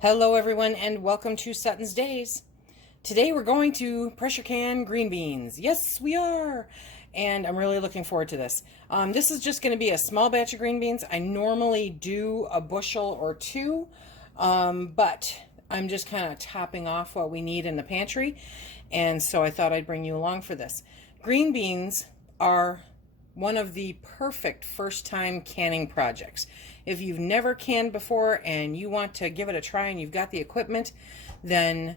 Hello everyone and welcome to SuttonsDaze. Today we're going to pressure can green beans. Yes, we are. And I'm really looking forward to this. This is just going to be a small batch of green beans. I normally do a bushel or two, but I'm just kind of topping off what we need in the pantry. And so I thought I'd bring you along for this. Green beans are one of the perfect first-time canning projects. If you've never canned before and you want to give it a try and you've got the equipment, then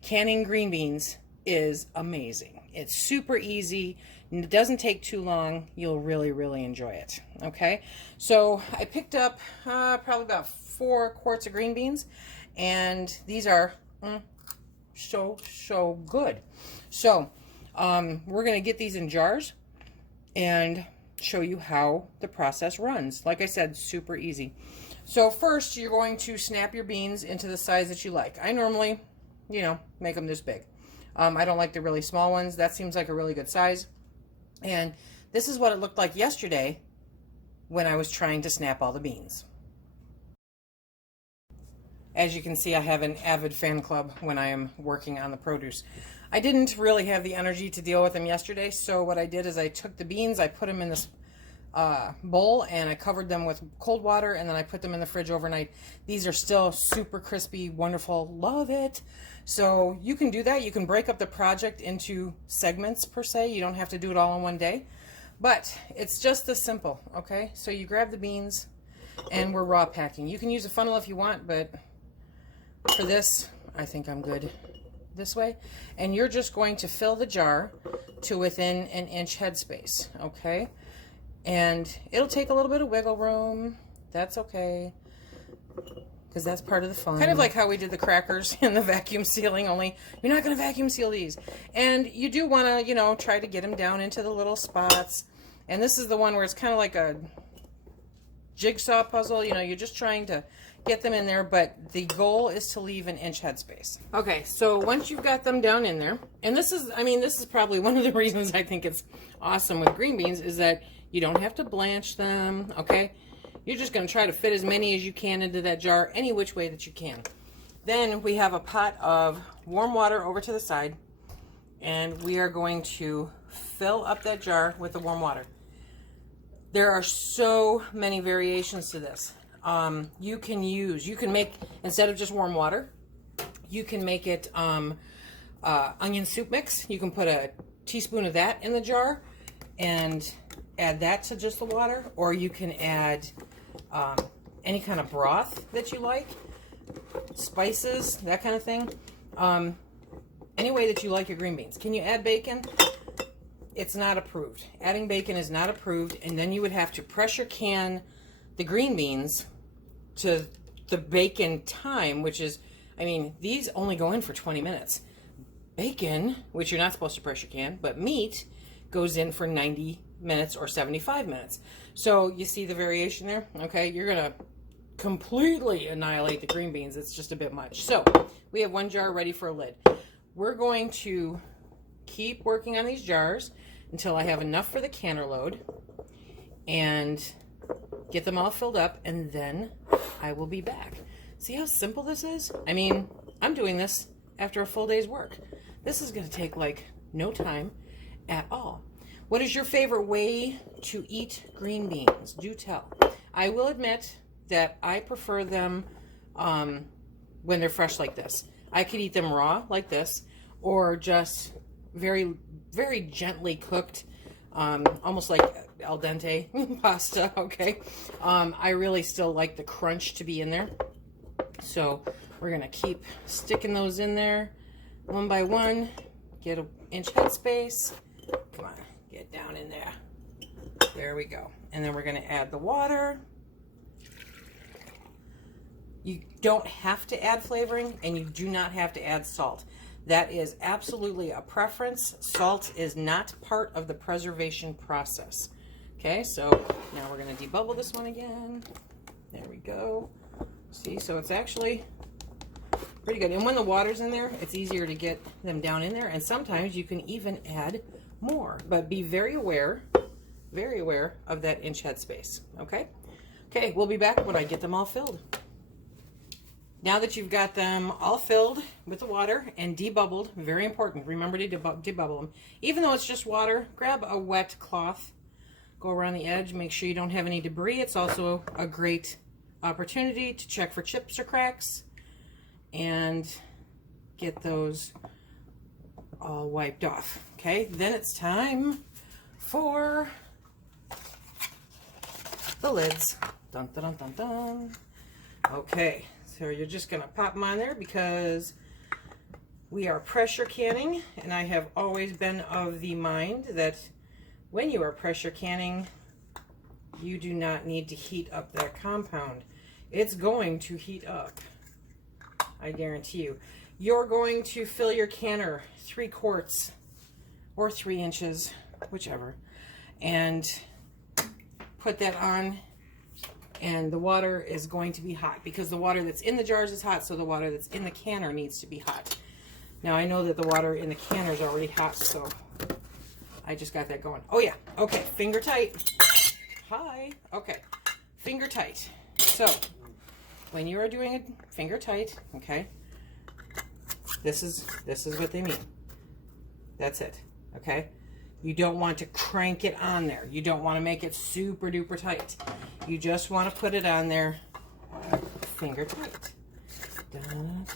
canning green beans is amazing. It's super easy and it doesn't take too long. You'll really enjoy it. Okay, so I picked up probably about 4 quarts of green beans, and these are so good. So we're gonna get these in jars and show you how the process runs. Like I said, super easy. So first, you're going to snap your beans into the size that you like. I normally, make them this big. I don't like the really small ones. That seems like a really good size. And this is what it looked like yesterday when I was trying to snap all the beans. As you can see, I have an avid fan club when I am working on the produce. I didn't really have the energy to deal with them yesterday, so what I did is I took the beans, I put them in this bowl, and I covered them with cold water, and then I put them in the fridge overnight. These are still super crispy, wonderful, love it. So you can do that. You can break up the project into segments per se. You don't have to do it all in one day, but it's just this simple, okay? So you grab the beans, and we're raw packing. You can use a funnel if you want, but for this, I think I'm good this way. And you're just going to fill the jar to within an inch headspace, okay? And it'll take a little bit of wiggle room. That's okay, because that's part of the fun. Kind of like how we did the crackers in the vacuum sealing, only you're not going to vacuum seal these. And you do want to, try to get them down into the little spots. And this is the one where it's kind of like a jigsaw puzzle. You're just trying to get them in there, but the goal is to leave an inch headspace. Okay, so once you've got them down in there, and this is probably one of the reasons I think it's awesome with green beans, is that you don't have to blanch them, okay? You're just going to try to fit as many as you can into that jar, any which way that you can. Then we have a pot of warm water over to the side, and we are going to fill up that jar with the warm water. There are so many variations to this. You can make, instead of just warm water, you can make it onion soup mix. You can put a teaspoon of that in the jar and add that to just the water, or you can add any kind of broth that you like, spices, that kind of thing. Any way that you like your green beans. Can you add bacon? It's not approved. Adding bacon is not approved, and then you would have to pressure can the green beans to the bacon time, which is, these only go in for 20 minutes. Bacon, which you're not supposed to pressure can, but meat goes in for 90 minutes or 75 minutes. So you see the variation there? Okay, you're gonna completely annihilate the green beans. It's just a bit much. So we have one jar ready for a lid. We're going to keep working on these jars until I have enough for the canner load and get them all filled up, and then I will be back. See how simple this is? I'm doing this after a full day's work. This is going to take like no time at all. What is your favorite way to eat green beans? Do tell. I will admit that I prefer them when they're fresh like this. I could eat them raw like this, or just very gently cooked, almost like al dente pasta, okay? I really still like the crunch to be in there. So we're gonna keep sticking those in there one by one. Get an inch headspace. Come on, get down in there. There we go. And then we're gonna add the water. You don't have to add flavoring, and you do not have to add salt. That is absolutely a preference. Salt is not part of the preservation process. Okay, so now we're going to debubble this one again. There we go. See, so it's actually pretty good. And when the water's in there, it's easier to get them down in there. And sometimes you can even add more. But be very aware of that inch headspace. Okay? Okay, we'll be back when I get them all filled. Now that you've got them all filled with the water and debubbled, very important, remember to debubble them. Even though it's just water, grab a wet cloth, go around the edge, make sure you don't have any debris. It's also a great opportunity to check for chips or cracks and get those all wiped off. Okay, then it's time for the lids. Dun, dun, dun, dun, dun. Okay, so you're just gonna pop them on there because we are pressure canning, and I have always been of the mind that when you are pressure canning, you do not need to heat up that compound. It's going to heat up, I guarantee you. You're going to fill your canner 3 quarts or 3 inches, whichever, and put that on, and the water is going to be hot because the water that's in the jars is hot, so the water that's in the canner needs to be hot. Now I know that the water in the canner is already hot, so I just got that going. Oh yeah, okay, finger tight. Hi, okay, finger tight. So when you are doing it finger tight, okay, this is what they mean. That's it, okay? You don't want to crank it on there. You don't want to make it super duper tight. You just want to put it on there finger tight. Dun,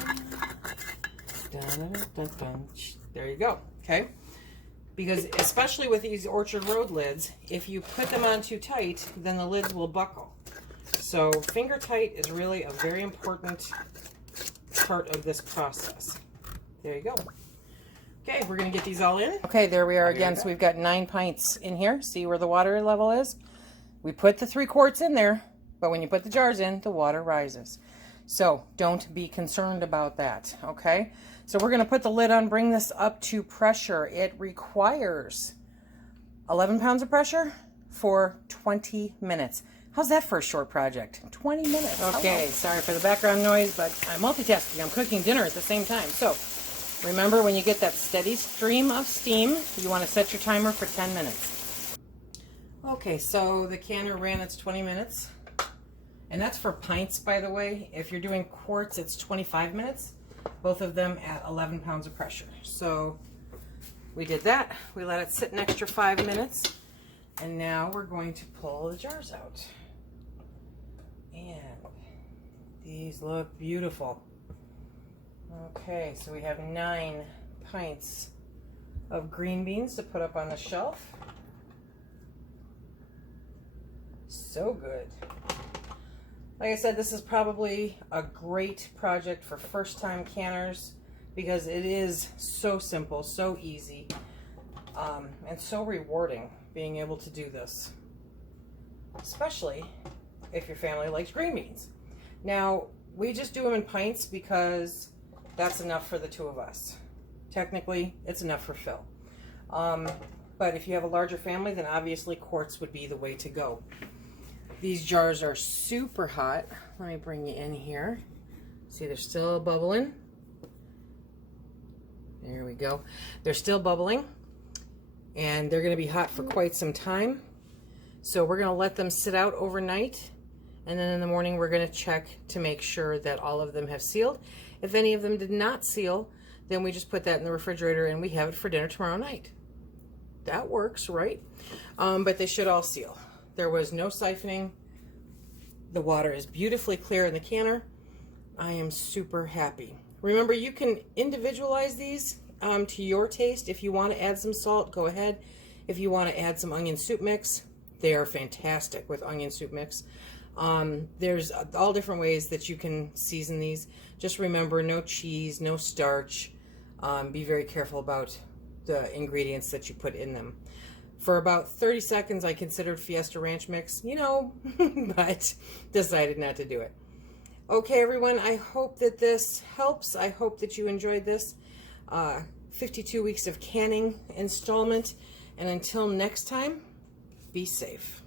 dun, dun, dun. There you go, okay? Because especially with these Orchard Road lids, if you put them on too tight, then the lids will buckle. So finger tight is really a very important part of this process. There you go. Okay, we're going to get these all in. Okay, there we are again. So we've got 9 pints in here. See where the water level is? We put the 3 quarts in there, but when you put the jars in, the water rises. So don't be concerned about that, okay? So we're going to put the lid on, bring this up to pressure. It requires 11 pounds of pressure for 20 minutes. How's that for a short project? 20 minutes. Okay, sorry for the background noise, but I'm multitasking. I'm cooking dinner at the same time. So remember, when you get that steady stream of steam, you want to set your timer for 10 minutes. Okay, so the canner ran its 20 minutes. And that's for pints, by the way. If you're doing quarts, it's 25 minutes. Both of them at 11 pounds of pressure. So we did that. We let it sit an extra 5 minutes. And now we're going to pull the jars out. And these look beautiful. Okay, so we have 9 pints of green beans to put up on the shelf. So good. Like I said, this is probably a great project for first-time canners because it is so simple, so easy, and so rewarding being able to do this, especially if your family likes green beans. Now, we just do them in pints because that's enough for the 2 of us. Technically, it's enough for Phil. But if you have a larger family, then obviously quarts would be the way to go. These jars are super hot. Let me bring you in here. See, they're still bubbling. There we go. They're still bubbling, and they're going to be hot for quite some time. So we're going to let them sit out overnight, and then in the morning we're going to check to make sure that all of them have sealed. If any of them did not seal, then we just put that in the refrigerator and we have it for dinner tomorrow night. That works, right? But they should all seal. There was no siphoning. The water is beautifully clear in the canner. I am super happy. Remember, you can individualize these to your taste. If you want to add some salt, go ahead. If you want to add some onion soup mix, they are fantastic with onion soup mix. There's all different ways that you can season these. Just remember, no cheese, no starch. Be very careful about the ingredients that you put in them. For about 30 seconds, I considered Fiesta Ranch Mix, you know, but decided not to do it. Okay, everyone, I hope that this helps. I hope that you enjoyed this 52 weeks of canning installment. And until next time, be safe.